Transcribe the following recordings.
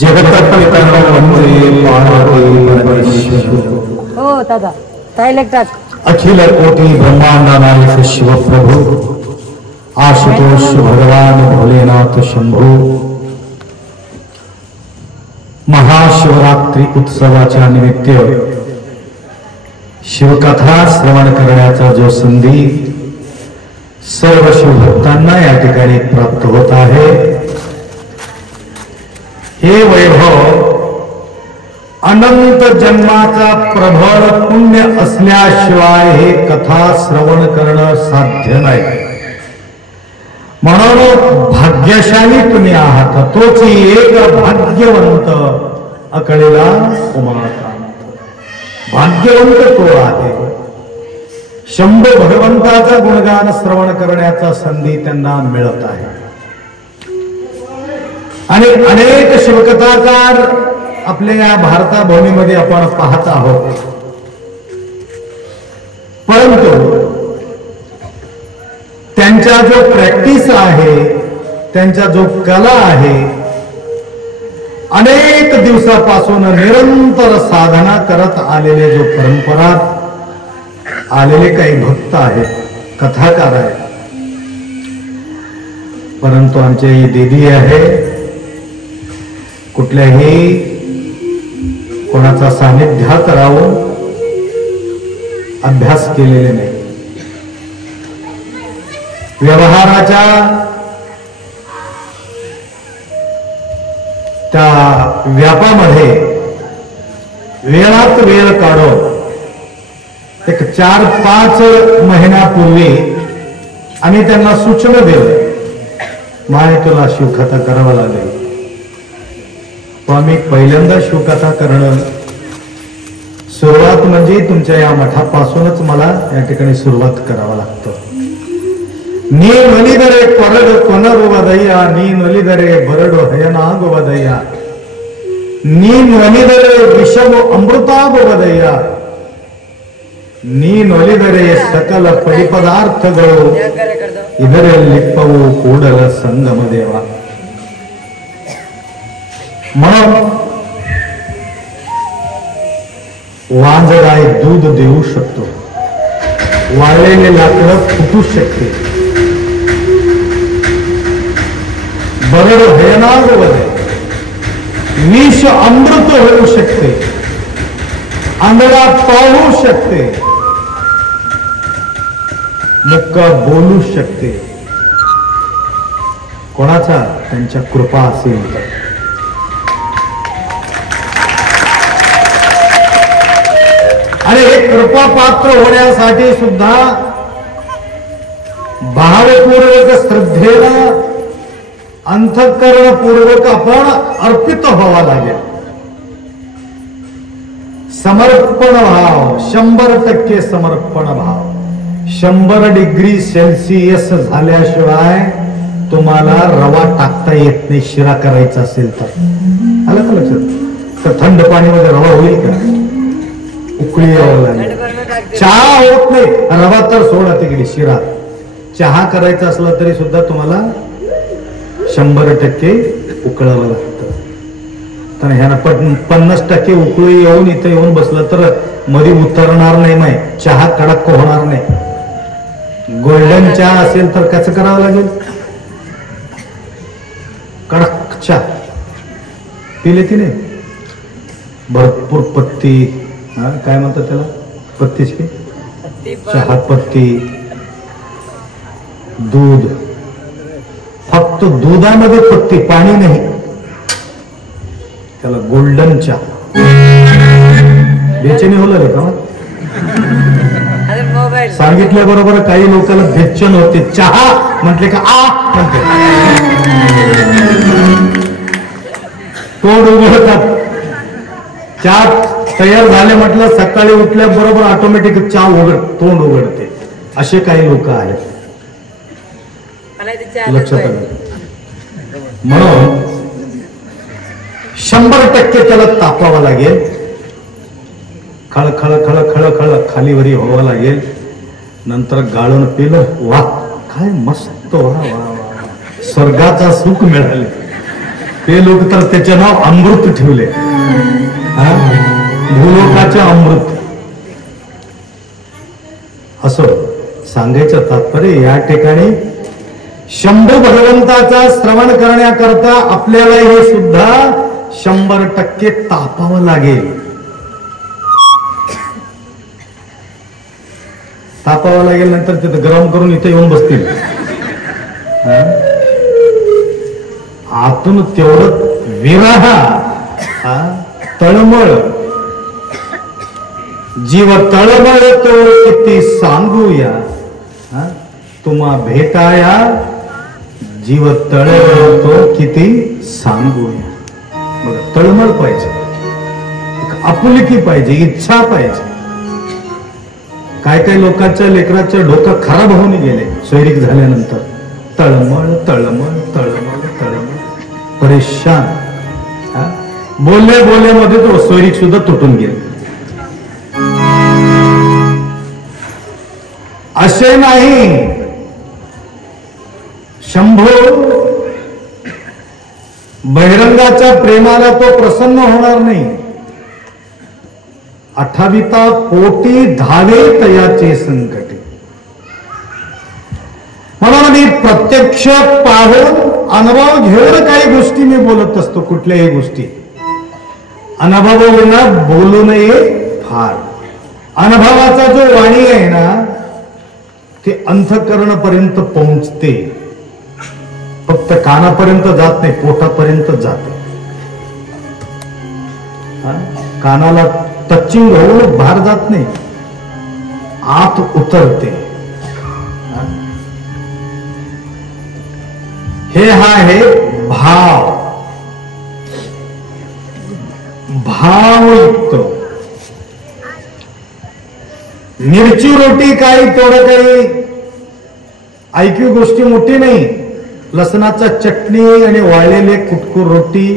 जगत पिता वंदे पार्वती परमेश्वर। हो दादा अखिल कोटि ब्रह्मांड नायक शिव प्रभु आशुतोष भगवान भोलेनाथ शंभू महाशिवरात्री उत्सवाच्या निमित्त शिवकथा श्रवण करण्याचा जो संधी सर्व शिवभक्तांना या ठिकाणी प्राप्त होत आहे, हे वैभव अनंत जन्माचा प्रबळ पुण्य असल्याशिवाय हे कथा श्रवण करणं साध्य नाही. म्हणून भाग्यशाली तुम्ही आहात. तोच एक भाग्यवंत अकळेला उमाकांत. भाग्यवंत तो आहे. शंभू भगवंताचा गुणगान श्रवण करण्याचा संधी त्यांना मिळत आहे. आणि अनेक शिवकथाकार आपल्या या भारताभूमीमध्ये आपण पाहत आहोत. परंतु त्यांचा जो प्रॅक्टिस आहे, त्यांचा जो कला आहे, अनेक दिवसापासून निरंतर साधना करत आलेले जो परंपरा आलेले काही भक्त आहेत, कथाकार आहेत. परंतु आमचे ही दीदी आहे, कुठल्याही कोणाचा सानिध्यात राहून अभ्यास केलेले नाही. व्यवहाराच्या त्या व्यापामध्ये वेळात वेळ काढून एक 4-5 महिन्यापूर्वी आम्ही त्यांना सूचना दिली, माय तुला शिवकथा करावं लागेल. तो आम्ही पहिल्यांदा शिवकथा करणं सुरुवात म्हणजे तुमच्या या मठापासूनच मला या ठिकाणी सुरुवात करावं लागतं. नी नलिदरे ಕೊರಡು ಕೊನರುವದಯ್ಯ ನೀ ನಲಿದರೆ ಬರಡು ಹಯನಾಗುವದಯ್ಯ ನೀ ನಲಿದರೆ ವಿಷವು ಅಮೃತಾಗುವದಯ್ಯ ನೀ ನಲಿದರೆ ಸಕಲ ಪರಿಪದಾರ್ಥಗಳು ಇದರಲ್ಲಿಪ್ಪವು ಕೂಡಲ ಸಂಗಮ ದೇವ. म्हणून वांजगाय दूध देऊ शकतो, वाळलेले लाकडं फुटू शकते, बरड भयनागवदे विष अमृत होऊ शकते, आंधळा पाहू शकते, मुक्का बोलू शकते. कोणाचा? त्यांच्या कृपा असेल तर. आणि हे कृपा पात्र होण्यासाठी सुद्धा भावपूर्वक श्रद्धेला अंतःकरणपूर्वक आपण अर्पित व्हावा लागेल. समर्पण भाव, 100% समर्पण भाव. 100 डिग्री सेल्सिअस झाल्याशिवाय तुम्हाला रवा टाकता येत नाही. शिरा करायचा असेल तर आलं का लक्षात? तर थंड पाणीमध्ये रवा होईल का? उकळी यावं लागेल. चहा होत नाही, रवा तर सोडा तिकडे. शिरा चहा करायचा असला तरी सुद्धा तुम्हाला 100% उकळावं लागतं. तर ह्यानं 50% उकळी येऊन इथं येऊन बसलं तर मध्ये उतरणार नाही, माय चहा कडक होणार नाही. गोल्डन चहा असेल तर कसं करावं लागेल? कडक चहा पिले तिने भरपूर पत्ती, काय म्हणतात त्याला, पत्तीची चहा पत्ती, दूध, फक्त दुधामध्ये पत्ती, पाणी नाही, त्याला गोल्डन चहा. बेचैनी होलं रे का? सांगितल्याबरोबर काही लोकांना बेचैन होते. चहा म्हटले का आ म्हणते, तोंड उघडतात. चहा तयार झाले म्हटलं सकाळी उठल्याबरोबर ऑटोमॅटिक चहा तोंड उघडते. असे काही लोक आहेत, लक्षात आलं. म्हणून 100% त्याला तापावं लागेल. खळखळ खळखळ खळ खालीवरी व्हावं लागेल. नंतर गाळून पिलं, वा काय मस्त, वा वा वा, स्वर्गाचा सुख मिळाले. ते लोक तर त्याचे नाव अमृत ठेवले. भूलोकाचे अमृत. असं सांगायचं तात्पर्य या ठिकाणी शंभू भगवंताचा श्रवण करण्याकरता आपल्याला हे सुद्धा 100% तापावं लागेल. तापावं लागेल, नंतर तिथं गरम करून इथे येऊन बसतील. आतून तेवढं विरह, तळमळ, जीव तळमळतो किती सांगूया, तुम्हा भेटाया जीव तळमळतो किती सांगूया. बघा, तळमळ पाहिजे, आपुलकी पाहिजे, इच्छा पाहिजे. काय काय लोकांच्या लेकराच्या डोकं खराब होऊन गेले सोयरीक झाल्यानंतर. तळमळ तळमळ तळमळ तळमळ, परेशान. बोलल्या बोलल्यामध्ये तो सोयरीक सुद्धा तुटून गेले. असे नाही, शंभू बहिरंगाच्या प्रेमाला तो प्रसन्न होणार नाही. 28 पोटी धावे तयाचे संकटे. म्हणून मी प्रत्यक्ष पाहून अनुभव घेऊन काही गोष्टी मी बोलत असतो. कुठल्याही गोष्टी अनुभवाविना बोलू नये. फार अनुभवाचा जो वाणी आहे ना, ते अंतःकरणापर्यंत पोहोचते. फक्त कानापर्यंत जात नाही, पोटापर्यंत जाते. कानाला टचिंग होऊन बाहेर जात नाही, आत उतरते. हे आहे भाव, भावयुक्त. मिरची रोटी काही तेवढं काही ऐकू गोष्टी मोठी नाही. लसणाचा चटणी आणि वाळलेले कुटकुर रोटी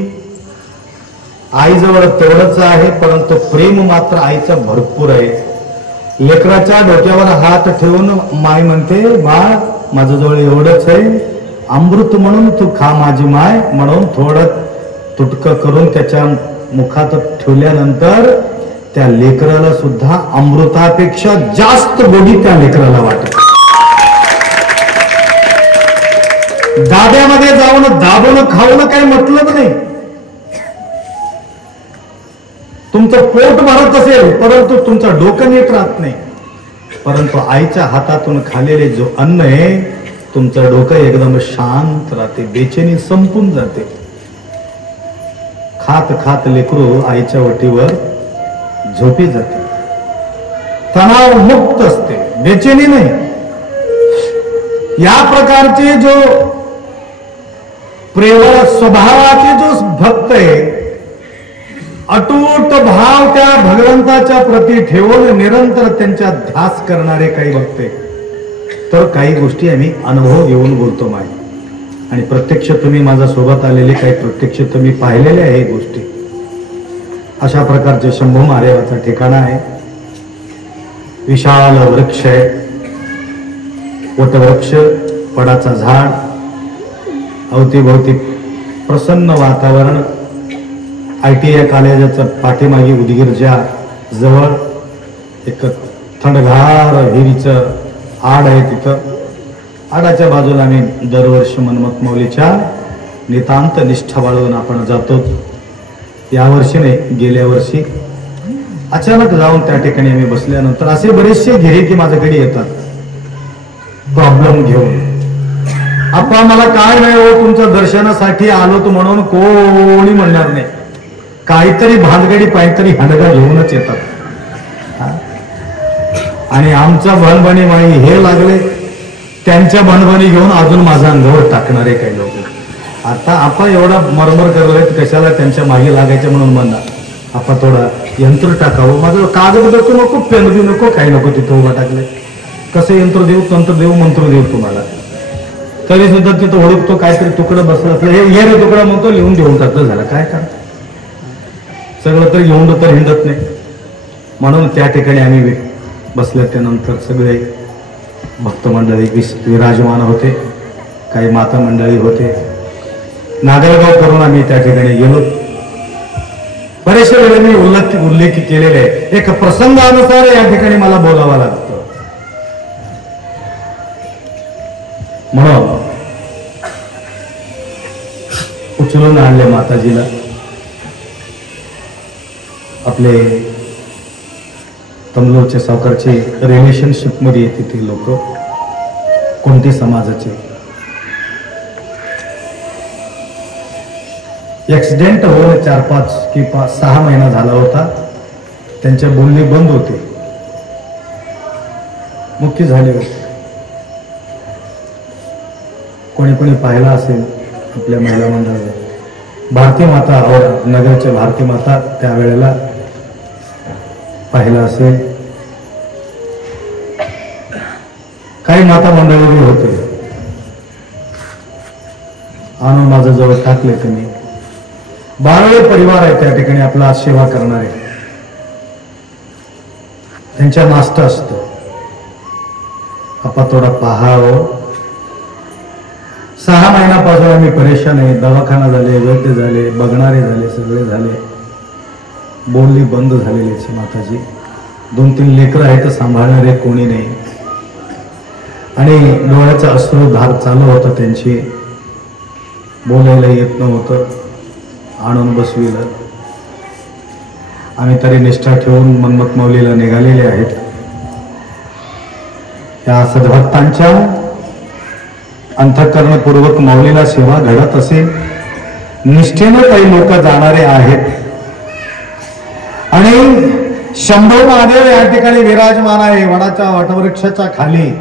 आईजवळ तेवढंच आहे, परंतु प्रेम मात्र आईचं भरपूर आहे. लेकराच्या डोक्यावर हात ठेवून माय म्हणते, बाळ माझ्याजवळ एवढंच आहे, अमृत म्हणून तू खा माझी माय, म्हणून थोडं तुटकं करून त्याच्या मुखात ठेवल्यानंतर त्या लेकराला सुद्धा अमृतापेक्षा जास्त गोडी त्या लेकराला वाटत. दाब्यामध्ये जाऊन दाबून खाऊन काही मतलब नाही. तुमचं पोट भरत असेल, परंतु तुमचं डोकं नीट राहत नाही. परंतु आईच्या हातातून खाल्लेले जो अन्न आहे, तुमचं डोकं एकदम शांत राहते, बेचैनी संपून जाते. खात खात लेकरू आईच्या वटीवर झोपी जाते, तणाव मुक्त असते, बेचैनी नाही. या प्रकारचे जो प्रेमळ स्वभावाचे जो भक्त आहे, अटूट भाव त्या भगवंताच्या प्रती ठेवून निरंतर त्यांच्या ध्यास करणारे काही भक्त आहे. तर काही गोष्टी आम्ही अनुभव घेऊन बोलतो माय, आणि प्रत्यक्ष तुम्ही माझ्या सोबत आलेले काही प्रत्यक्ष तुम्ही पाहिलेले आहे गोष्टी. अशा प्रकारचे शंभू महादेवाचा ठिकाण आहे. विशाल वृक्ष आहे, वटवृक्ष, पडाचा झाड, अवतीभोवती प्रसन्न वातावरण. ITI कॉलेजाचं पाठीमागे उदगीरच्या जवळ एक थंडगार विहिरीचं आड आहे. तिथं आडाच्या बाजूला आम्ही दरवर्षी मनमत माऊलीच्या नितांत निष्ठा बाळगून आपण जातो. यावर्षी नाही, गेल्या वर्षी अचानक जाऊन त्या ठिकाणी आम्ही बसल्यानंतर असे बरेचसे गिऱ्हाईक माझ्याकडे येतात प्रॉब्लेम घेऊन. आपा मला काय नाही हो, तुमच्या दर्शनासाठी आलो तो म्हणून कोणी म्हणणार नाही. काहीतरी भानगडी काहीतरी हंडगा घेऊनच येतात. आणि आमच्या भणभणी माई हे लागले, त्यांच्या भणभणी घेऊन अजून माझा अंगावर टाकणारे काही लोक. आता आपण एवढा मरमर करले, कशाला त्यांच्या मागे लागायचं म्हणून म्हणणार. आपण थोडा यंत्र टाकावं, माझं कागद नको नको, पेन देऊ नको, काही नको. तिथं उभा टाकले, कसं यंत्र देऊ, तंत्र देऊ, मंत्र देऊ तुम्हाला. तरी सुद्धा तिथं ओळखतो काहीतरी तुकडं बसलं असलं, हे रे तुकडा म्हणतो, लिहून देऊन टाकलं, झालं काय का. सगळं तर घेऊन तर हिंडत नाही. म्हणून त्या ठिकाणी आम्ही बसल्या त्यानंतर सगळे भक्त मंडळी विराजमान होते, काही माता मंडळी होते. नागलगाव करून आम्ही त्या ठिकाणी गेलो. बरेचशा वेळेला मी उल्लेख केलेले आहे. एक प्रसंगानुसार या ठिकाणी मला बोलावं लागतं. उचलून आणले माताजीला. आपले तमलोरचे सावकारचे रिलेशनशिप मध्ये येते ते लोक, कोणते समाजाचे. ऍक्सिडेंट होऊन 4-5 की 6 महिना झाला होता. त्यांच्या बोलणे बंद होते, मुख्य झाले होते. कोणी कोणी पाहिला असेल आपल्या महिला मंडळाला, भारती माता नगरच्या भारती माता त्यावेळेला पाहिला असेल. काही माता मंडळी होते, आणून माझं जवळ टाकले त्यांनी. 12 परिवार आहे त्या ठिकाणी आपला सेवा करणारे. त्यांच्या मास्टर असतो, आपण थोडा पाहावं. 6 महिन्यापासून आम्ही परेशान आहे. दवाखाना झाले, वैद्य झाले, बघणारे झाले, सगळे झाले. बोलणी बंद झालेली माताजी. 2-3 लेकरं आहेत, सांभाळणारे कोणी नाही. आणि डोळ्याचा अश्रुधार चालू होता त्यांची. बोलायला येत नव्हतं. आणून बसविलं. आम्ही तरी निष्ठा ठेवून मनमत मौलीला निघालेले आहेत. या सद्भक्तांच्या अंतःकरणपूर्वक मौलीला सेवा घडत असेल. निष्ठेने काही लोक जाणारे आहेत. आणि शंभू महादेव या ठिकाणी विराजमान आहे. वडाच्या वटवृक्षाच्या खाली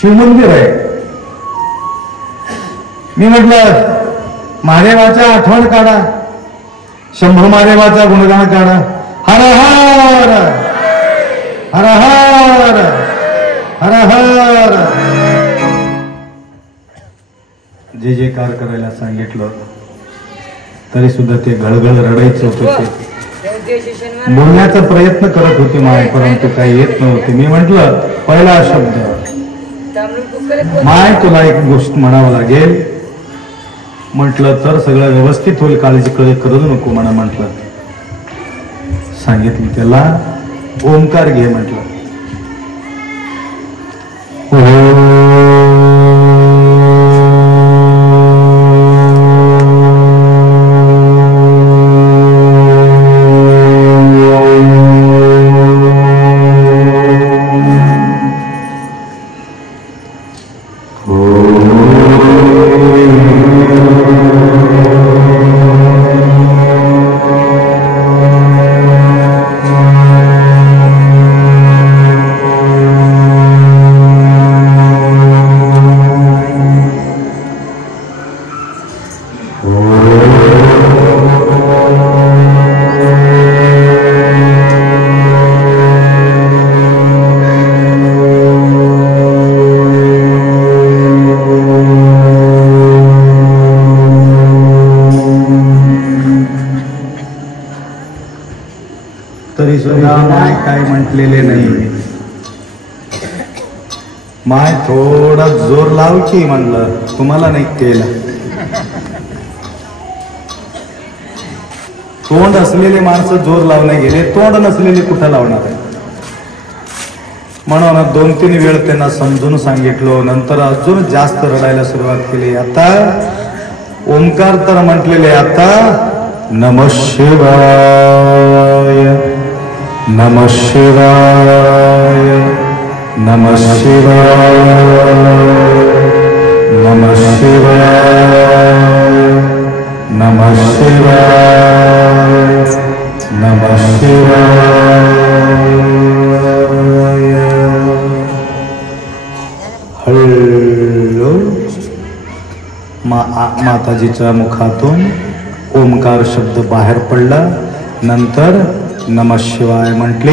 शिवमंदिर आहे. मी म्हटलं महादेवाच्या आठवण काढा, शंभू महादेवाचा गुणगान काढा. हर हर हर हर हर हर. जे जे कार करायला सांगितलं तरी सुद्धा ते गळगळ रडायचं होतं. ते बोलण्याचा प्रयत्न करत होते माय, परंतु काही येत नव्हते. मी म्हटलं पहिला शब्द, माय तुला एक गोष्ट म्हणावं लागेल. म्हटलं तर सगळं व्यवस्थित होईल, काळजी करू नको म्हणा म्हटलं. सांगितलं त्याला ओंकार घे म्हटलं. तरी सुद्धा माय काय म्हटलेले नाही. माय थोडा जोर लावची म्हणलं, तुम्हाला नाही केला. तोंड असलेले माणसं जोर लावणे गेले, तोंड नसलेले कुठं लावणार आहे. म्हणून 2-3 वेळ त्यांना समजून सांगितलं. नंतर अजून जास्त रडायला सुरुवात केली. आता ओंकार तर म्हटलेले, आता नमः शिवाय नमः शिवाय नमः शिवाय नमः शिवाय नमः शिवाय नमः शिवाय. हळू माताजीच्या मुखातून ओंकार शब्द बाहेर पडला. नंतर नमः शिवाय म्हटले.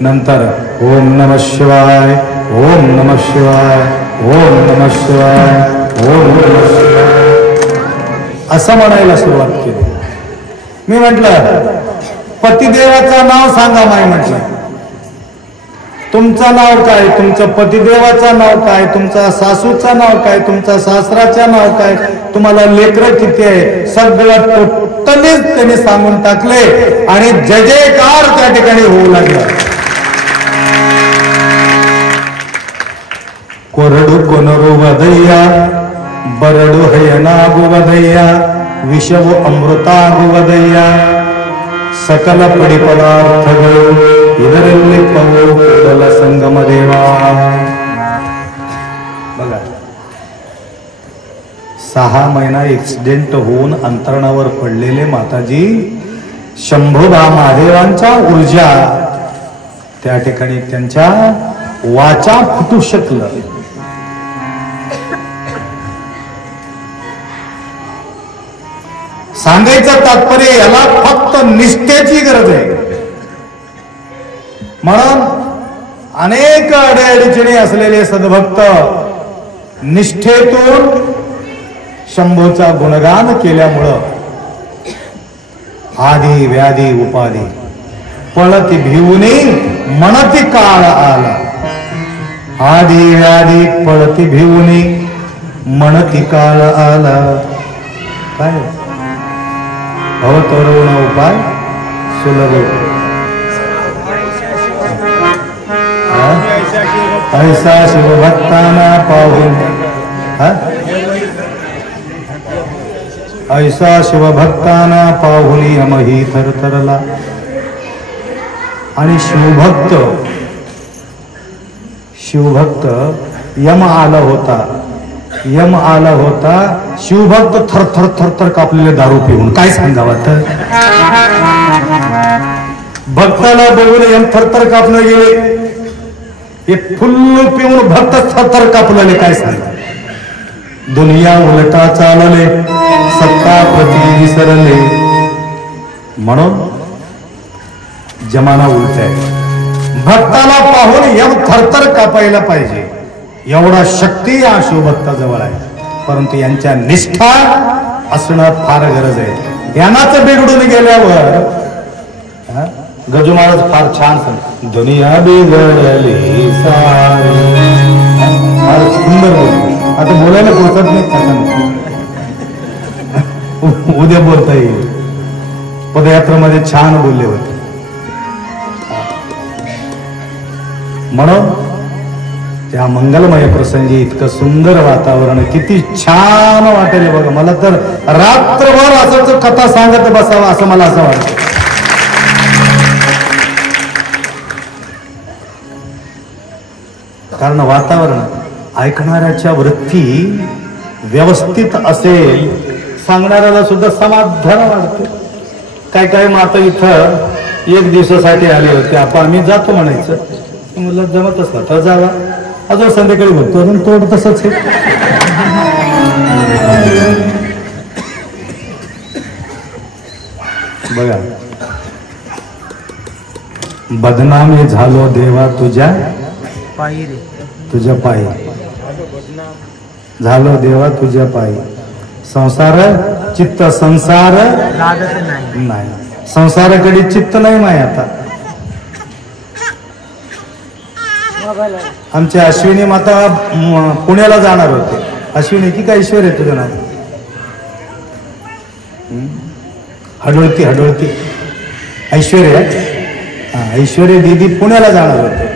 नंतर ओम नमः शिवाय ओम नमः शिवाय ओम नमः शिवाय ओम नमः शिवाय असं म्हणायला सुरुवात केली. मी म्हटलं पतिदेवाचं नाव सांगा. माय म्हटलं तुमचं नाव काय, तुमचं पतिदेवाचं नाव काय, तुमचा सासूचं नाव काय, तुमचा सासराचं नाव काय, तुम्हाला लेकरं किती आहे, सगळं टोटलीच त्यांनी सांगून टाकले. आणि जय जयकार त्या ठिकाणी होऊ लागला. कोरडू कोनरू वदय्या ಬರಡು ಹಯನಾಗುವುದಯ್ಯ ವಿಷವು ಅಮೃತಾಗುವುದಯ್ಯ ಸಕಲ ಪಡಿ ಪದಾರ್ಥಗಳು ಇದರಲ್ಲಿ ಪವು ಕೂಡಲ ಸಂಗಮ ದೇವ. बघा 6 महिना ऍक्सिडेंट होऊन अंतरणावर पडलेले माताजी शंभोबा महादेवांच्या ऊर्जा त्या ठिकाणी त्यांच्या वाचा फुटू शकलं. सांगायचं तात्पर्य याला फक्त निष्ठेची गरज आहे. म्हणून अनेक अडीअडचणी असलेले सद्भक्त निष्ठेतून शंभूचा गुणगान केल्यामुळं आधी व्याधी उपाधी पळती भिवूनी मनती काळ आला. आधी व्याधी पळती भिवूनी मनती काळ आला. काय भवतरुण उपाय सुलभ ऐसा शिवभक्तांना पाहून ऐसा शिवभक्तांना पाहुनी अमही थरथरला. आणि शिवभक्त यम आला होता शिवभक्त थरथर थरथर कापलेले दारू पिऊन. काय सांगावं तर भक्ताला बघून यम थरथर कापलं गेले. हे फुल्ल पिऊन भक्त थरथर कापलेले. काय सांगा दुनिया उलटा चालले सत्ता प्रति विसरले. म्हणून जमाना उलट आहे. भक्ताला पाहून यम थरथर कापायला पाहिजे एवढा शक्ती या शिवभक्ताजवळ आहे. परंतु यांच्या निष्ठा असणं फार गरज आहे. यांनाच बिघडून गेल्यावर गजू महाराज फार छान सांगतात दुनिया बिघडली सारी. फार सुंदर बोलतो. आता बोलायला पोचत नाही. उद्या बोलता येईल. पदयात्रेमध्ये छान बोलले होते. म्हणून त्या मंगलमय प्रसंगी इतकं सुंदर वातावरण किती छान वाटेल बघा. मला तर रात्रभर असंच कथा सांगत बसावं असं मला असं वाटतं. कारण वातावरण ऐकणाऱ्याच्या वृत्ती व्यवस्थित असेल सांगणाऱ्याला सुद्धा समाधान वाटते. काय काय माता इथं 1 दिवसासाठी आले होते. आपण आम्ही जातो म्हणायचं. मला जमत असला तर जावा. अजून संध्याकाळी बघतो अजून तोड तसंच आहे. बघा बदनामी झालो देवा तुझ्या पायी झालो देवा तुझ्या पायी. संसार चित्त संसार नाही. संसाराकडे चित्त नाही माय. आता आमच्या अश्विनी माता पुण्याला जाणार होते. अश्विनी की काय ऐश्वर्य आहे तुझं नाव? हडोळती ऐश्वर्य. ऐश्वर्य दीदी पुण्याला जाणार होते.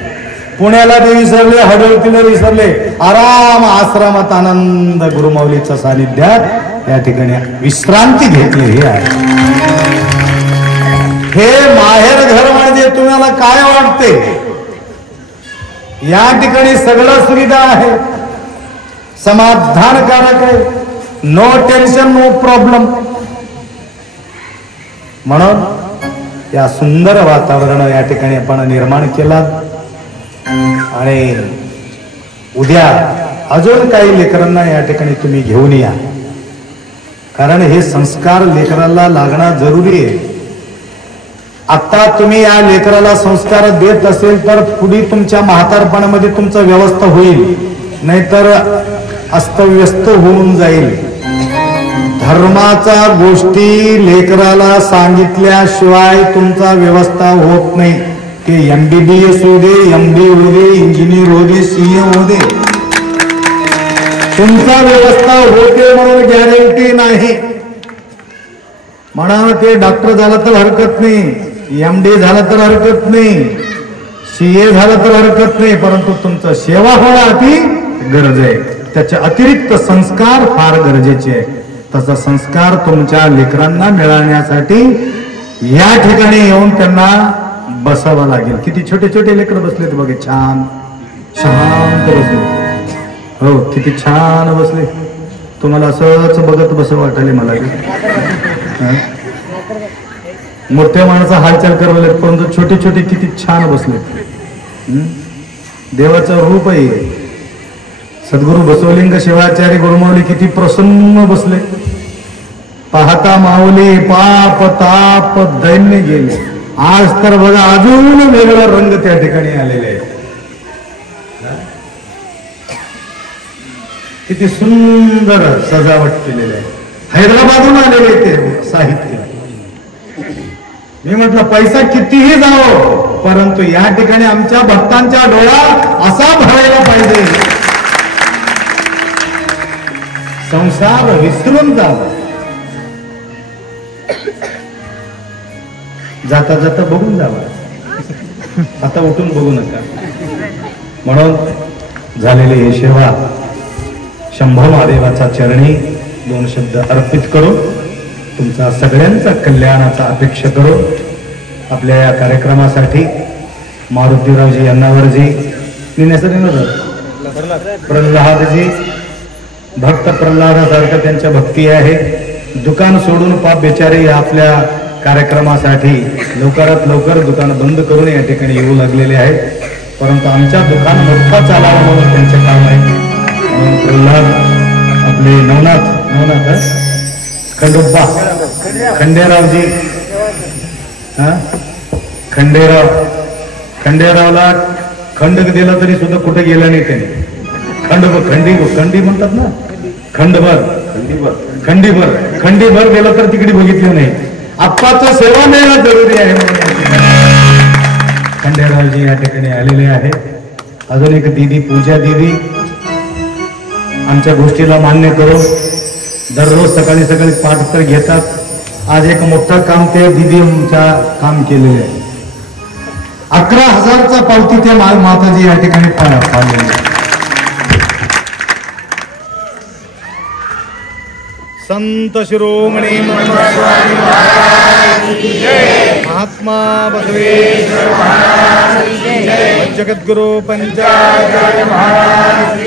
पुण्याला ते विसरले, हडोळतीला विसरले. आराम आश्रमात आनंद गुरुमाऊलीच्या सानिध्यात या ठिकाणी विश्रांती घेतली. हे आहे हे माहेर घर म्हणजे तुम्हाला काय वाटते? या ठिकाणी सगळं सुविधा आहे. समाधानकारक आहे. No tension no problem. म्हणून या सुंदर वातावरण या ठिकाणी आपण निर्माण केला. आणि उद्या अजून काही लेकरांना या ठिकाणी तुम्ही घेऊन या. कारण हे संस्कार लेकराला लागणं जरुरी आहे. आता तुम्ही या लेकराला संस्कार देत असेल तर पुढे तुमच्या म्हातारपणामध्ये तुमचं व्यवस्था होईल. नाहीतर अस्तव्यस्त होऊन जाईल. धर्माचा गोष्टी लेकराला सांगितल्याशिवाय तुमचा व्यवस्था होत नाही. ते MBBS होऊ दे, MD होऊ दे, इंजिनियर होऊ दे, CA होऊ दे, तुमचा व्यवस्था होते म्हणून गॅरंटी नाही. म्हणा ते डॉक्टर झालं तर हरकत नाही, MD झालं तर हरकत नाही, CA झालं तर हरकत नाही, परंतु तुमचं सेवा होणं अति गरज आहे. त्याचे अतिरिक्त संस्कार फार गरजेचे आहे. तसा संस्कार तुमच्या लेकरांना मिळवण्यासाठी या ठिकाणी येऊन त्यांना बसावं लागेल. किती छोटे छोटे लेकर बसलेत बघे, छान शांत बसले. हो, किती छान बसले. तुम्हाला असंच बघत बसं वाटायला मला. मोठ्या माणसा हालचाल करवलेत, परंतु छोटे छोटे किती छान बसलेत. देवाचं रूप आहे. सद्गुरु बसवलिंग शिवाचार्य गुरुमाऊली किती प्रसन्न बसले. पाहता माऊली पाप ताप दैन्य गेले. आज तर बघा अजून वेगळा रंग त्या ठिकाणी आलेले आहे. किती सुंदर सजावट केलेली आहे. हैदराबादहून आलेले ते साहित्य. मी म्हटलं पैसा कितीही जाओ, परंतु या ठिकाणी आमच्या भक्तांच्या डोळा असा भरायला पाहिजे, संसार विसरून जावा. जाता जाता बघून जावा, आता उठून बघू नका. म्हणून झालेली ही सेवा शंभो महादेवाचा चरणी दोन शब्द अर्पित करू, तुमचा सगळ्यांचा कल्याणाचा अपेक्षा करू. आपल्या या कार्यक्रमासाठी मारुतीरावजी अण्णावरजी, प्रल्हादजी, भक्त प्रल्हादासारखं त्यांच्या भक्ती आहे. दुकान सोडून पाप बेचारे आपल्या कार्यक्रमासाठी लवकरात लवकर दुकान बंद करून या ठिकाणी येऊ लागलेले आहेत. परंतु आमच्या दुकान मोठा चालावा म्हणून त्यांचे काम आहे. म्हणून प्रल्हाद आपले नवनाथ खंडोबा खंडेरावजी, खंडेरावला खंड दिला तरी सुद्धा कुठे गेला नाही त्याने. खंडी म्हणतात ना, खंडीभर गेला तर तिकडे बघितलं नाही. आप्पाचं सेवा मिळणं जरुरी आहे म्हणून खंडेरावजी या ठिकाणी आलेले आहे. अजून एक दीदी, पूजा दीदी, आमच्या गोष्टीला मान्य करून दररोज सकाळी सकाळी पाठ तर घेतात. आज एक मोठं काम ते दीदी आमच्या काम केलेले आहे. 11,000चा पावती त्या माताजी या ठिकाणी पाळलेली. संत शिरोमणी महात्मा बसवेश्वर जगद्गुरु पंचाचार्य महाराज,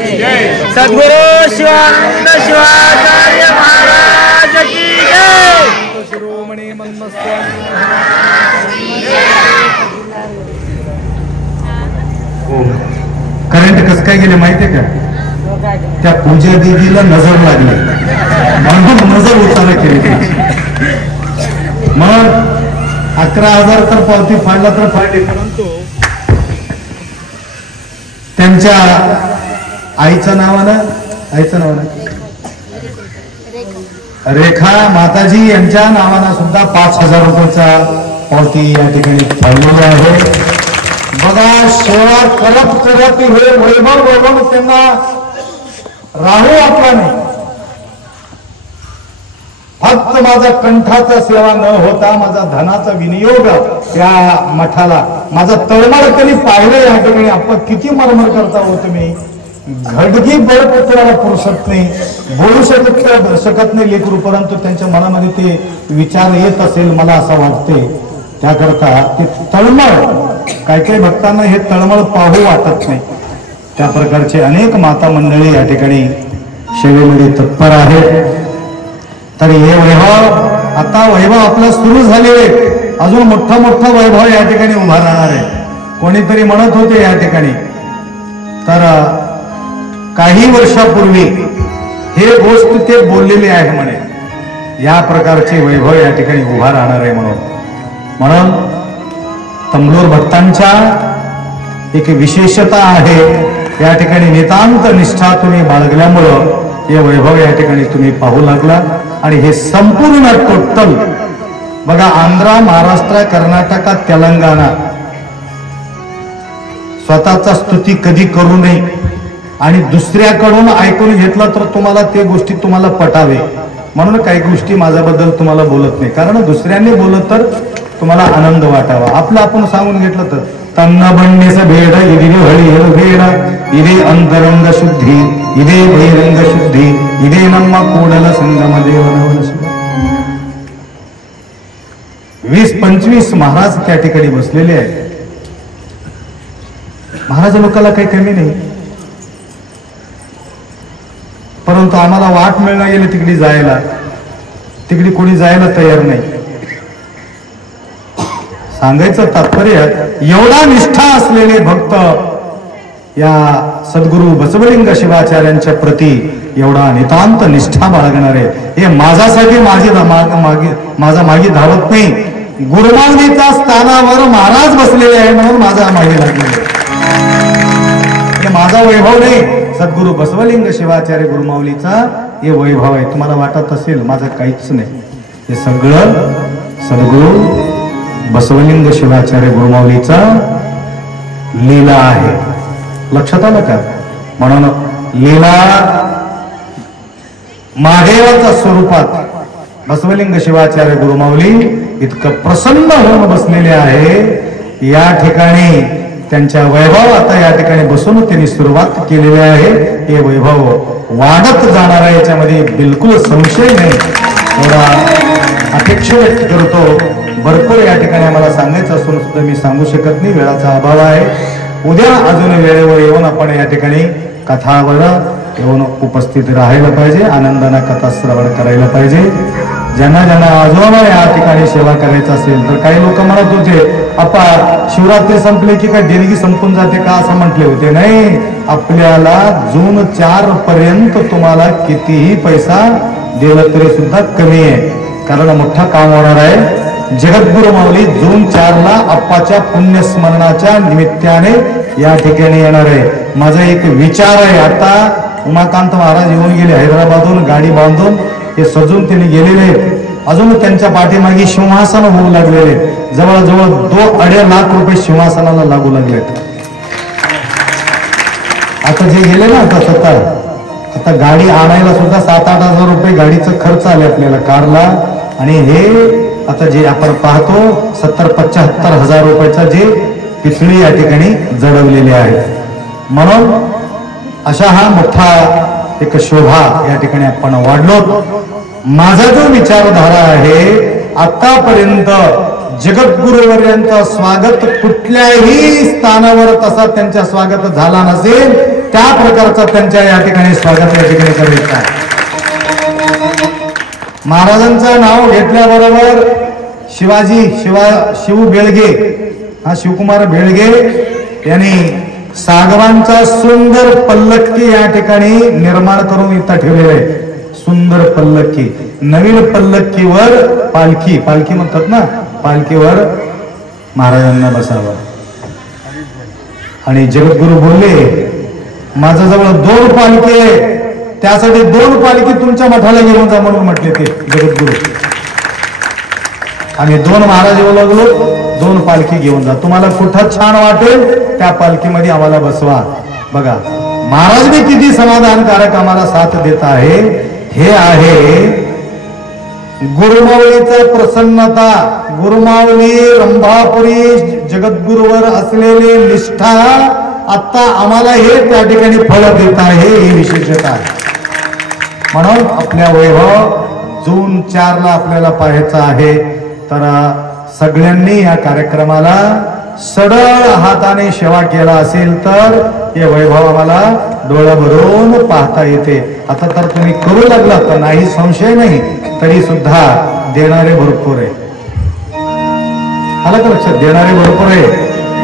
सद्गुरु शिवानंद शिवाचार्य महाराज की जय. संत शिरोमणी करंट कसं काय गेले माहितीये का? त्या पूजा देवीला नजर लागली म्हणून नजर उतारा केली. मग 11,000 तर पावती फाडला तर फाडली, परंतु त्यांच्या आईचं नावानं रेखा माताजी यांच्या नावानं सुद्धा 5,000 रुपयाचा पावती या ठिकाणी फाडलेली आहे. बघा, सेवा करत करत हे वैभव त्यांना राहू आपला नाही. फक्त माझा कंठाचा सेवा न होता माझा धनाचा विनियोग त्या मठाला, माझा तळमळ कधी पाहिलं या ठिकाणी. आपण किती मरमर करता हो तुम्ही. घडगी बळपुत्राला पुरुषत नाही, बोलू शकत नाही लेकरू, परंतु त्यांच्या मनामध्ये ते विचार येत असेल मला असं वाटते. त्याकरता ते तळमळ, काही भक्तांना हे तळमळ पाहू वाटत नाही. त्या प्रकारचे अनेक माता मंडळी या ठिकाणी सेवेमध्ये तत्पर आहेत. तर हे वैभव आपला सुरू झालेले, अजून मोठा वैभव या ठिकाणी उभा राहणार आहे. कोणीतरी म्हणत होते या ठिकाणी, तर काही वर्षापूर्वी हे गोष्ट ते बोललेले आहे म्हणे, या प्रकारचे वैभव या ठिकाणी उभा राहणार आहे म्हणून तंबलोर भक्तांच्या एक विशेषता आहे. या ठिकाणी नितांत निष्ठा तुम्ही बाळगल्यामुळं हे वैभव या ठिकाणी तुम्ही पाहू लागला. आणि हे संपूर्ण टोटल बघा, आंध्र, महाराष्ट्र, कर्नाटक, तेलंगणा, स्वतःचा स्तुती कधी करू नये आणि दुसऱ्याकडून ऐकून घेतलं तर तुम्हाला ते गोष्टी तुम्हाला पटावे म्हणून काही गोष्टी माझ्याबद्दल तुम्हाला बोलत नाही. कारण दुसऱ्यांनी बोलत तर तुम्हाला आनंद वाटावा. आपलं आपण सांगून घेतलं तर तन्न बंडेस भेड इरी हळी भेड इरी अंतरंग शुद्धी ಇದೇ ಬಹಿರಂಗ ಶುದ್ಧಿ, ಇದೇ ನಮ್ಮ ಕೂಡಲ ಸಂಗಮ ದೇವನವನ ಶಿವ. 20-25 महाराज त्या ठिकाणी बसलेले आहेत. महाराज लोकांना काही कमी नाही, परंतु आम्हाला वाट मिळणं गेली तिकडे जायला, तिकडे कोणी जायला तयार नाही. सांगायचं तात्पर्य एवढा निष्ठा असलेले भक्त या सद्गुरु बसवलिंग शिवाचार्यांच्या प्रती एवढा नितांत निष्ठा बाळगणारे, हे माझ्यासाठी माझा मागे धावत नाही, गुरुमाऊलीच्या स्थानावर महाराज बसलेले आहे म्हणून माझा मागे लागलेले. हे माझा वैभव नाही, सद्गुरु बसवलिंग शिवाचार्य गुरुमाऊलीचा हे वैभव आहे. तुम्हाला वाटत असेल माझं काहीच नाही, हे सगळं सद्गुरु बसवलिंग शिवाचार्य गुरुमाऊलीचा लीला आहे. लक्षात आलं का? म्हणून लीला महादेवाच्या स्वरूपात बसवलिंग शिवाचार्य गुरुमाऊली इतकं प्रसन्न होऊन बसलेले आहे. या ठिकाणी त्यांच्या वैभव आता या ठिकाणी बसून त्यांनी सुरुवात केलेली आहे. हे वैभव वाढत जाणार आहे, याच्यामध्ये बिलकुल संशय नाही. एवढा अपेक्षा व्यक्त करतो. भरपूर या ठिकाणी आम्हाला सांगायचं असून सुद्धा मी सांगू शकत नाही, वेळाचा अभाव आहे. उद्या अजून वेळेवर येऊन आपण या ठिकाणी कथावर येऊन उपस्थित राहायला पाहिजे, आनंदाने कथा श्रवण करायला पाहिजे. ज्यांना ज्यांना अजून या ठिकाणी सेवा करायचं असेल तर काही लोक म्हणत होते आपा शिवरात्री संपले की काय देणगी संपून जाते का, असं म्हटले होते. नाही, आपल्याला जून 4 पर्यंत तुम्हाला कितीही पैसा दिला तरी सुद्धा कमी आहे, कारण मोठा काम होणार आहे. जगद्गुरु माऊली जून 4ला अप्पाच्या पुण्यस्मरणाच्या निमित्ताने या ठिकाणी येणार आहे. माझा एक विचार आहे, आता उमाकांत महाराज येऊन गेले हैदराबादहून, गाडी बांधून हे सजून त्यांनी गेलेले आहेत. अजून त्यांच्या पाठीमागे सिंहासन होऊ लागलेले, जवळजवळ 2.5 लाख रुपये सिंहासनाला लागू लागलेत. आता जे गेले ना आता गाडी आणायला सुद्धा 7-8 हजार रुपये गाडीचा खर्च आले आपल्याला कारला. आणि हे आता जे आपण पाहतो 70-75 हजार रुपयाचा जे पिसळी या ठिकाणी जडवलेले आहेत. म्हणून अशा हा मोठा एक शोभा या ठिकाणी आपण वाढलो. माझा जो विचारधारा आहे, आतापर्यंत जगद्गुरुवर्यांचं स्वागत कुठल्याही स्थानावर तसा त्यांच्या स्वागत झाला नसेल, त्या प्रकारचा त्यांच्या या ठिकाणी स्वागत या ठिकाणी करायचं आहे. महाराजांचं नाव घेतल्याबरोबर शिव बेळगे, हा शिवकुमार बेळगे यांनी सागवांचा सुंदर पल्लक्की या ठिकाणी निर्माण करून इथं ठेवलेलं आहे. सुंदर पल्लक्की, नवीन पल्लक्कीवर पालखी म्हणतात ना, पालखीवर महाराजांना बसावं. आणि जगद्गुरु बोलले माझ्याजवळ 2 पालखी आहे, त्यासाठी 2 पालखी तुमच्या मठाला घेऊन जा म्हणून म्हटले ते जगद्गुरु. आणि 2 महाराज येऊ लागलो, 2 पालखी घेऊन जा, तुम्हाला कुठं छान वाटेल त्या पालखीमध्ये आम्हाला बसवा. बघा महाराज बी किती समाधानकारक आम्हाला साथ देत आहे. हे आहे गुरुमाऊलीचं प्रसन्नता, गुरुमाऊली रंभापुरी जगद्गुरुवर असलेली निष्ठा आता आम्हाला हे त्या ठिकाणी फळ देत आहे, ही विशेषता आहे. म्हणून आपल्या वैभव जून 4ला आपल्याला पाहायचं आहे. तर सगळ्यांनी या कार्यक्रमाला सरळ हाताने सेवा केला असेल तर हे वैभव आम्हाला डोळा भरून पाहता येते. आता तर तुम्ही करू लागला तर नाही संशय नाही, तरी सुद्धा देणारे भरपूर आहे. आलं का लक्षात? देणारे भरपूर आहे.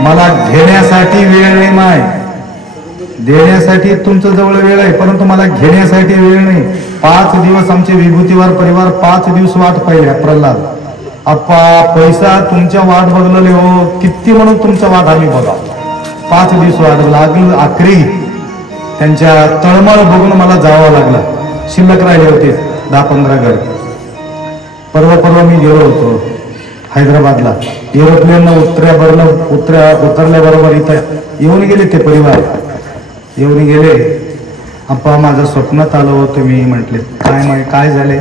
मला घेण्यासाठी वेळ नाही, माय देण्यासाठी तुमच्या जवळ वेळ आहे, परंतु मला घेण्यासाठी वेळ नाही. 5 दिवस आमचे विभूतीवार परिवार 5 दिवस वाट पाहिले. प्रल्हाद अप्पा पैसा तुमच्या वाट बघलेले हो, किती म्हणून तुमच्या वाट आम्ही बघा. 5 दिवस वाट लागली. आखरी त्यांच्या तळमळ बघून मला जावं लागलं. शिल्लक राहिले होते 10-15 घर. परवा मी गेलो होतो हैदराबादला. एरोप्लेन उतरल्याबरोबर इथं येऊन गेले ते परिवार, येऊन गेले. अप्पा माझं स्वप्नात आलं होतं. मी म्हटले काय झाले?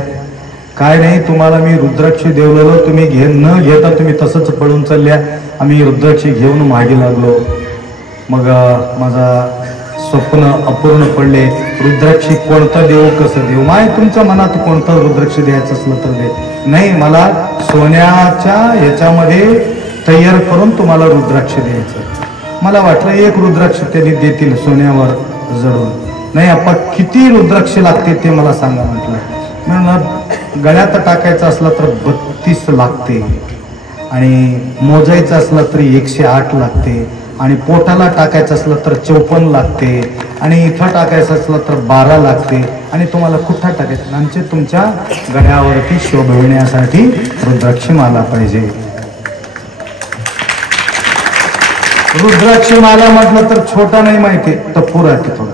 काय नाही, तुम्हाला मी रुद्राक्षी देवलेलो, तुम्ही न घेता तुम्ही तसंच पळून चालल्या. आम्ही रुद्राक्षी घेऊन मागे लागलो. मग माझा स्वप्न अपूर्ण पडले, रुद्राक्षी कोणतं देऊ कसं देऊ, माय तुमच्या मनात कोणतं रुद्राक्ष द्यायचं असलं तर दे. नाही, मला सोन्याच्या याच्यामध्ये तयार करून तुम्हाला रुद्राक्ष द्यायचं. मला वाटलं एक रुद्राक्ष त्यांनी देतील सोन्यावर जडून. नाही आप्पा, किती रुद्राक्ष लागते ते मला सांगा म्हटलं. म्हणून गळ्यात टाकायचं असलं तर 32 लागते, आणि मोजायचं असलं तरी 108 लागते, आणि पोटाला टाकायचं असलं तर 54 लागते, आणि इथं टाकायचं असलं तर 12 लागते, आणि तुम्हाला कुठं टाकायचं, आमचे तुमच्या गळ्यावरती शोभविण्यासाठी रुद्राक्ष माला पाहिजे. रुद्राक्ष माला म्हटलं तर छोटा नाही माहिती, टप्पू राहते थोडं.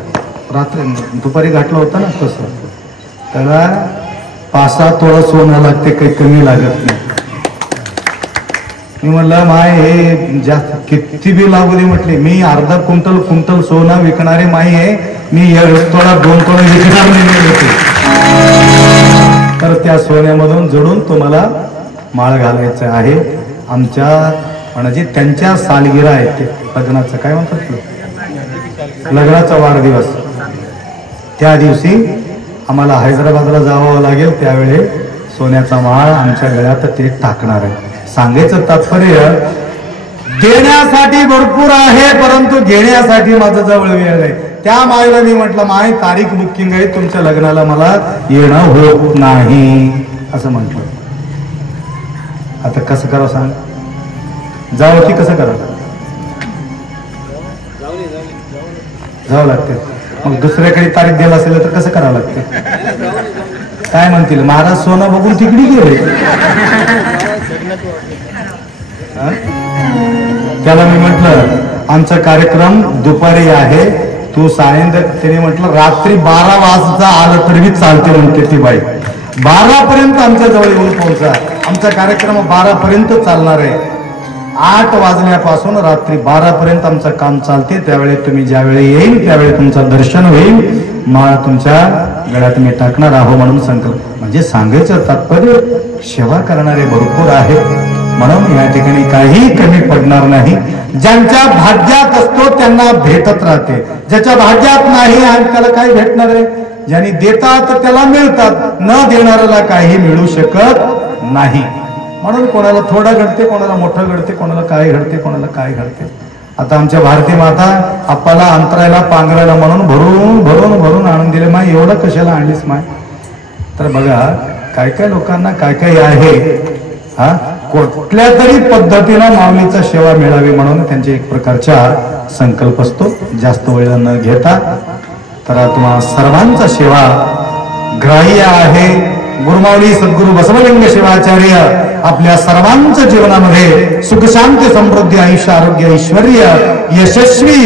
रात्री दुपारी घातलं होतं ना तसं, त्याला 5-6 तोळा सोनं लागते, काही कमी लागत नाही. मी म्हणलं माय हे जास्त किती बी लागू दे म्हटले, मी अर्धा क्विंटल सोनं विकणारे माई आहे, मी 1 तोळा 2 तोळा विकणार नाही. तर त्या सोन्यामधून जडून तुम्हाला माळ घालायचं आहे. आमच्या म्हणजे त्यांच्या सालगिरा आहे, ते लग्नाचं काय म्हणतात, लग्नाचा वाढदिवस, त्या दिवशी आम्हाला हैदराबादला जावं लागेल. त्यावेळी सोन्याचा माळ आमच्या गळ्यात ते टाकणार आहे. सांगायचं तात्पर्य, देण्यासाठी भरपूर आहे, परंतु घेण्यासाठी माझं जवळ वेळ आहे. त्या मायला मी म्हटलं, माय तारीख बुकिंग आहे, तुमच्या लग्नाला मला येणं होत नाही असं म्हटलं. आता कसं करावं सांग, जावं की कसं करावं? जावं लागते. मग दुसऱ्याकडे तारीख द्यायला असेल तर कसं करावं लागते? काय म्हणतील, महाराज सोनं बघून तिकडी गेले. त्याला मी म्हटलं, आमचा कार्यक्रम दुपारी आहे, तू त्याने म्हटलं रात्री 12 वाजता आलं तरी चालते म्हणते ती बाई. 12 पर्यंत आमच्या जवळ येऊन पोहोचा. आमचा कार्यक्रम 12 पर्यंत चालणार आहे. 8 वाजल्यापासून रात्री 12 पर्यंत आमचं काम चालते. त्यावेळी तुम्ही ज्यावेळी येईल त्यावेळी तुमचं दर्शन होईल, माळ तुमच्या गळ्यात मी टाकणार आहो म्हणून संकल्प. म्हणजे सांगायचं तात्पर्य, सेवा करणारे भरपूर आहेत, म्हणून या ठिकाणी काही कमी पडणार नाही. ज्यांच्या भाग्यात असतो त्यांना भेटत राहते, ज्याच्या भाग्यात नाही आणि त्याला काय भेटणार आहे? ज्यांनी देतात त्याला मिळतात, न देणाऱ्याला काही मिळू शकत नाही. म्हणून कोणाला थोडं घडते, कोणाला मोठं घडते, कोणाला काय घडते, कोणाला काय घडते. आता आमच्या भारती माता आप्पाला अंतरायला पांघरायला म्हणून भरून भरून भरून आणून दिले. माय एवढं कशाला आणलीस माय? तर बघा, काय काय लोकांना काय काय आहे, हा कुठल्या तरी पद्धतीनं माऊलीचा सेवा मिळावी म्हणून त्यांचे एक प्रकारचा संकल्प असतो. जास्त वेळ न घेता तर तुम्हा सर्वांचा सेवा ग्राह्य आहे. गुरुमाऊली सद्गुरु बसवलिंग शिवाचार्य आपल्या सर्वांच्या जीवनामध्ये सुख शांती समृद्धी आयुष्य आरोग्य ऐश्वर्य यशस्वी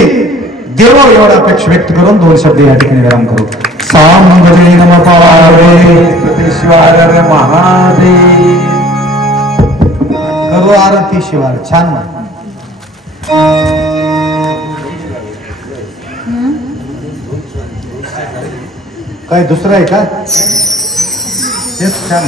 देव एवढा अपेक्षा व्यक्त करून 2 शब्द या ठिकाणी विराम करू. सामंगली नमः पार्वती शिवाय महादेव. करू आरती शिवार. छान म्हण. काय दुसरं आहे का? हेच छान.